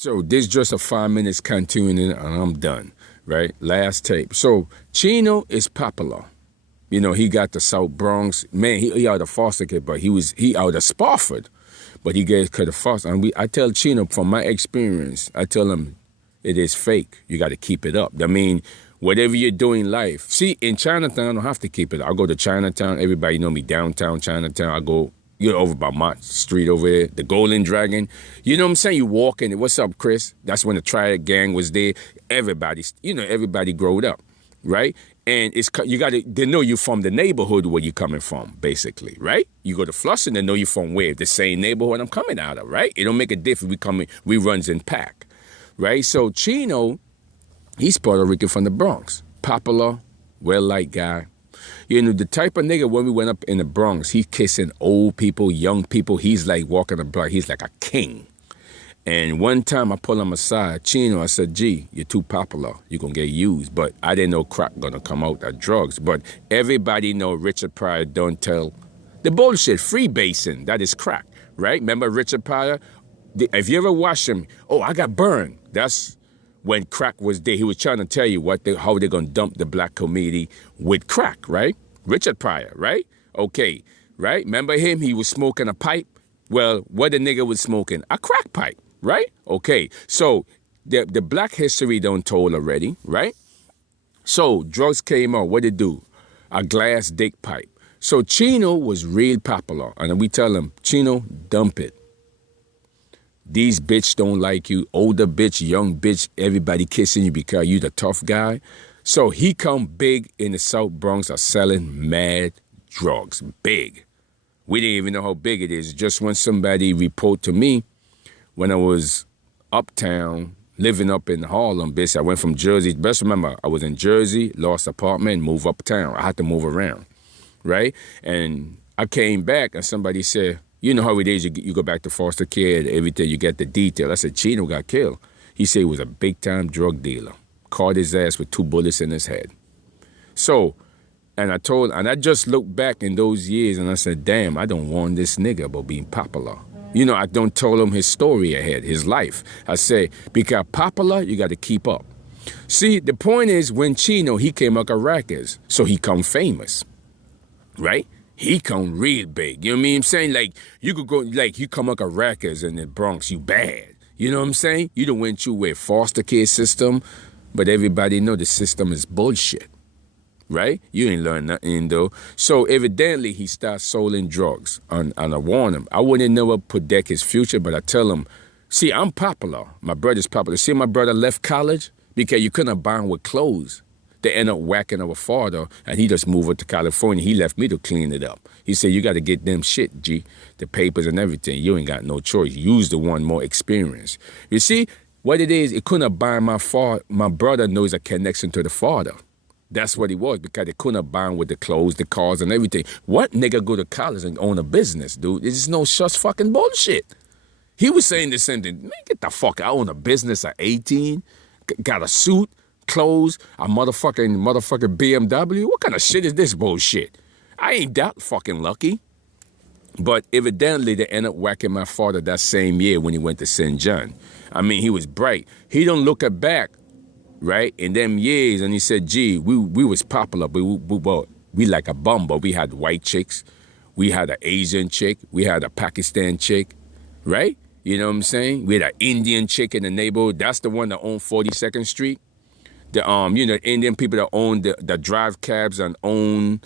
So this just a 5 minutes continuing and I'm done, right? Last tape. So Chino is popular. You know, he got the South Bronx. Man, he out of foster kid, but he out of Spofford. But he gets cut of foster. And I tell Chino from my experience, I tell him it is fake. You got to keep it up. I mean, whatever you're doing in life. See, in Chinatown, I don't have to keep it. I go to Chinatown. Everybody know me downtown Chinatown. I go, over by Mott Street over there, the Golden Dragon. You know what I'm saying? You walk in, what's up, Chris? That's when the Triad Gang was there. Everybody growed up, right? And they know you from the neighborhood where you're coming from, basically, right? You go to Flushing, they know you from where? The same neighborhood I'm coming out of, right? It don't make a difference. We runs in pack, right? So Chino, he's Puerto Rican from the Bronx. Popular, well-liked guy. You know, the type of nigga when we went up in the Bronx, he kissing old people, young people. He's like walking the block. He's like a king. And one time I pulled him aside, Chino, I said, G, you're too popular. You're going to get used. But I didn't know crack going to come out of drugs. But everybody know Richard Pryor don't tell the bullshit. Freebasing, that is crack, right? Remember Richard Pryor? If you ever watch him, I got burned. That's when crack was there. He was trying to tell you how they're going to dump the black community with crack, right? Richard Pryor, right? Okay, right? Remember him? He was smoking a pipe. Well, what the nigga was smoking? A crack pipe, right? Okay, so the black history don't told already, right? So drugs came out. What did it do? A glass dick pipe. So Chino was real popular. And we tell him, Chino, dump it. These bitch don't like you, older bitch, young bitch, everybody kissing you because you the tough guy. So he come big in the South Bronx are selling mad drugs, big. We didn't even know how big it is. Just when somebody report to me, when I was uptown, living up in Harlem, basically I went from Jersey. Best remember, I was in Jersey, lost apartment, moved uptown. I had to move around, right? And I came back and somebody said, you know how it is, you go back to foster care, everything, you get the detail. I said, Chino got killed. He said he was a big-time drug dealer. Caught his ass with 2 bullets in his head. So, and I just looked back in those years and I said, damn, I don't warn this nigga about being popular. You know, I don't tell him his story ahead, his life. I say, because popular, you got to keep up. See, the point is when Chino, he came up a Rackers, so he come famous, right? He come real big. You know what I'm saying? Like, you could go, like, you come up a Rackers in the Bronx, you bad. You know what I'm saying? You done went through with foster care system, but everybody know the system is bullshit, right? You ain't learn nothing, though. So evidently, he starts selling drugs, and I warn him. I wouldn't never predict his future, but I tell him, see, I'm popular. My brother's popular. See, my brother left college because you couldn't buy him with clothes. They end up whacking our father, and he just moved to California. He left me to clean it up. He said, you got to get them shit, G, the papers and everything. You ain't got no choice. Use the one more experienced. You see, what it is, it couldn't buy my brother knows a connection to the father. That's what he was, because they couldn't buy him with the clothes, the cars, and everything. What nigga go to college and own a business, dude? It's just no such fucking bullshit. He was saying the same thing. Man, get the fuck out. I own a business at 18, got a suit, clothes, a motherfucking BMW. What kind of shit is this bullshit? I ain't that fucking lucky. But evidently they end up whacking my father that same year when he went to St. John. I mean, he was bright. He don't look at back, right, in them years, and he said, gee, we was popular, but we like a bum, but we had white chicks. We had an Asian chick. We had a Pakistan chick, right? You know what I'm saying? We had an Indian chick in the neighborhood. That's the one that owned 42nd Street. The Indian people that own the drive cabs and own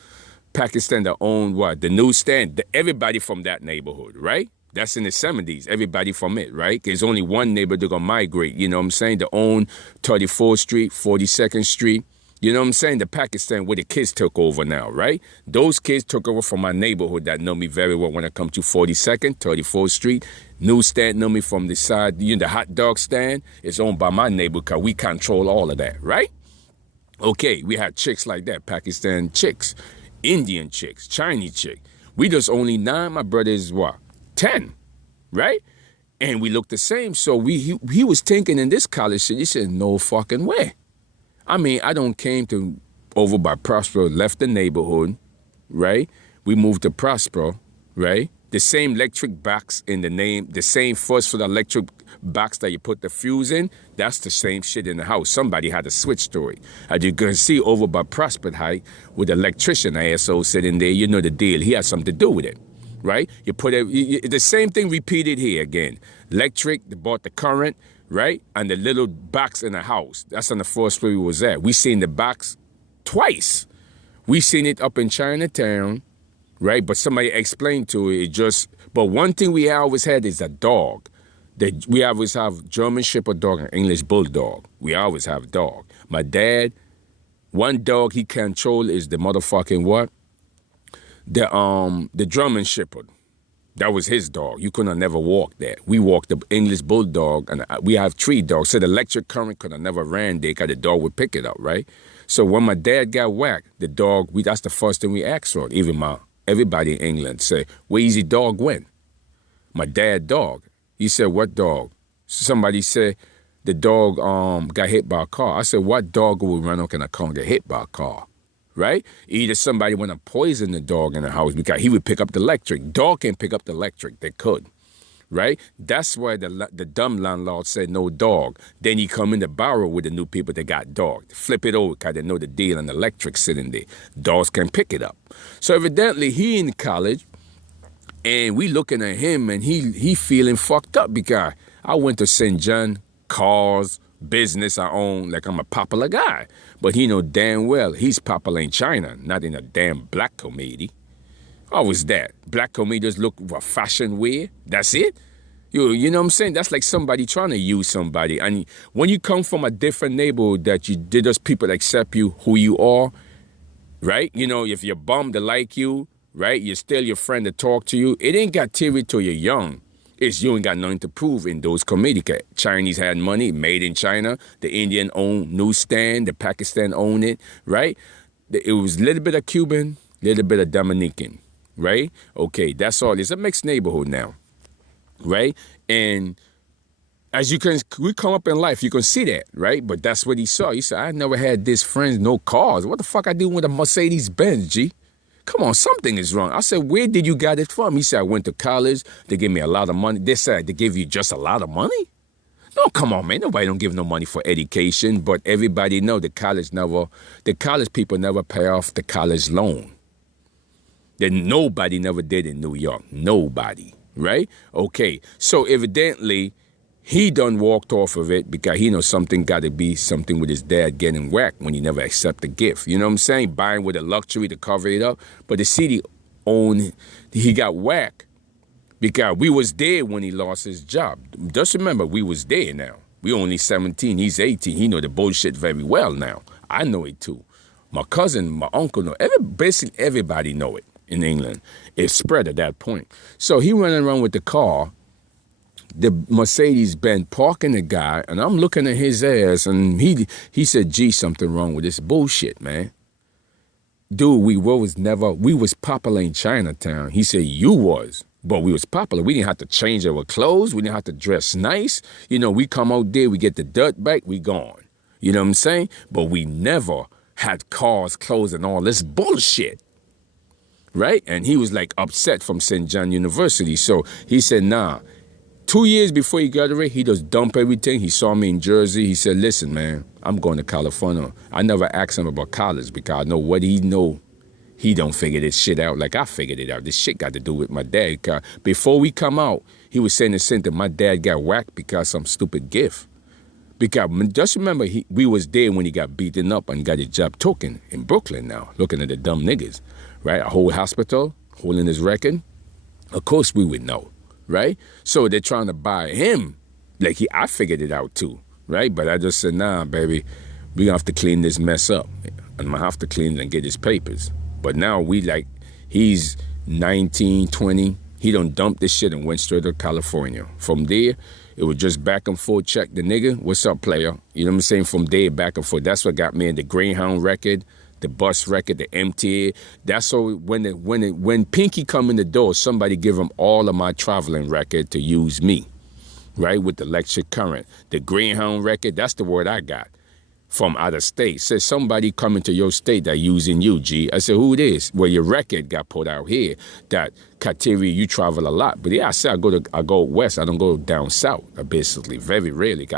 Pakistan that own what? The newsstand. Everybody from that neighborhood, right? That's in the 70s. Everybody from it, right? There's only one neighborhood that's gonna migrate, you know what I'm saying? They own 34th Street, 42nd Street. You know what I'm saying? The Pakistan where the kids took over now, right? Those kids took over from my neighborhood that know me very well when I come to 42nd, 34th Street. Newsstand know me from the side, the hot dog stand. It's owned by my neighborhood because we control all of that, right? Okay, we had chicks like that, Pakistan chicks, Indian chicks, Chinese chick. We just only 9, my brother is what? 10, right? And we look the same. So he was thinking in this college shit, he said, no fucking way. I mean, I don't came to over by Prospero, left the neighborhood, right? We moved to Prospero, right? The same electric box in the name, the same first for the electric box that you put the fuse in, that's the same shit in the house. Somebody had a switch to it. As you can see over by Prospect Height with the electrician asshole sitting there, you know the deal. He had something to do with it, right? You put it, the same thing repeated here again. Electric, they bought the current, right? And the little box in the house. That's on the first floor we was at. We seen the box twice. We seen it up in Chinatown, right? But somebody explained to it, but one thing we always had is a dog. We always have German Shepherd dog and English Bulldog. We always have a dog. My dad, one dog he control is the motherfucking what? The German Shepherd. That was his dog. You could have never walked that. We walked the English Bulldog, and we have 3 dogs. So the electric current could have never ran there because the dog would pick it up, right? So when my dad got whacked, the dog, that's the first thing we asked for. Even everybody in England say, where easy dog went? My dad dog. He said, what dog? Somebody said, the dog got hit by a car. I said, what dog would run up in a car and get hit by a car? Right? Either somebody want to poison the dog in the house because he would pick up the electric. Dog can pick up the electric. They could. Right? That's why the dumb landlord said no dog. Then he come in the borrow with the new people that got dog. Flip it over because they know the deal and the electric sitting there. Dogs can pick it up. So evidently he in college and we looking at him and he feeling fucked up because I went to St. John, cars, business I own, like I'm a popular guy. But he know damn well he's popular in China, not in a damn black comedy. How was that? Black comedians look for fashion wear? That's it? You know what I'm saying? That's like somebody trying to use somebody. And when you come from a different neighborhood that those people accept you who you are, right? You know, if you're bummed to like you, right? You're still your friend to talk to you. It ain't got theory till you're young. It's you ain't got nothing to prove in those comedies. Chinese had money, made in China. The Indian owned newsstand. The Pakistan owned it, right? It was a little bit of Cuban, a little bit of Dominican, right? Okay, that's all. It's a mixed neighborhood now, right? And as we come up in life, you can see that, right? But that's what he saw. He said, I never had this friends, no cars. What the fuck I do with a Mercedes-Benz, G? Come on, something is wrong. I said, where did you get it from? He said, I went to college. They gave me a lot of money. They said, they give you just a lot of money? No, come on, man. Nobody don't give no money for education. But everybody know the college people never pay off the college loan. Then nobody never did in New York. Nobody, right? Okay, so evidently, he done walked off of it because he knows something got to be something with his dad getting whacked when he never accept the gift. You know what I'm saying? Buying with a luxury to cover it up. But the city he got whacked because we was there when he lost his job. Just remember, we was there now. We only 17, he's 18. He know the bullshit very well now. I know it too. My cousin, my uncle know. Basically everybody know it in England. It spread at that point. So he running around with the car, the Mercedes-Benz, parking the guy, and I'm looking at his ass, and he said, gee, something wrong with this bullshit, man. Dude, we was popular in Chinatown. He said, you was, but we was popular. We didn't have to change our clothes. We didn't have to dress nice. You know, we come out there, we get the dirt back, we gone. You know what I'm saying? But we never had cars, clothes, and all this bullshit. Right? And he was like upset from St. John University. So he said, nah. 2 years before he graduated, he just dumped everything. He saw me in Jersey. He said, listen, man, I'm going to California. I never asked him about college because I know what he know. He don't figure this shit out like I figured it out. This shit got to do with my dad. Cause before we come out, he was saying the same thing. My dad got whacked because some stupid gift. Because just remember, we was there when he got beaten up and got his job taken in Brooklyn now, looking at the dumb niggas, right? A whole hospital, holding his record. Of course we would know. Right? So they're trying to buy him. Like I figured it out too. Right? But I just said, nah, baby, we have to clean this mess up. I'm gonna have to clean it and get his papers. But now he's 19, 20. He done dumped this shit and went straight to California. From there, it was just back and forth, check the nigga. What's up, player? You know what I'm saying? From there, back and forth. That's what got me in the Greyhound record, the bus record, the MTA. That's so when Pinky come in the door, somebody give him all of my traveling record to use me, right, with the electric current. The Greyhound record, that's the word I got. from out of state. Said somebody coming to your state that using you, G. I said, who it is? Well, your record got put out here that Kateri, you travel a lot. But yeah, I said I go west. I don't go down south. I basically very rarely got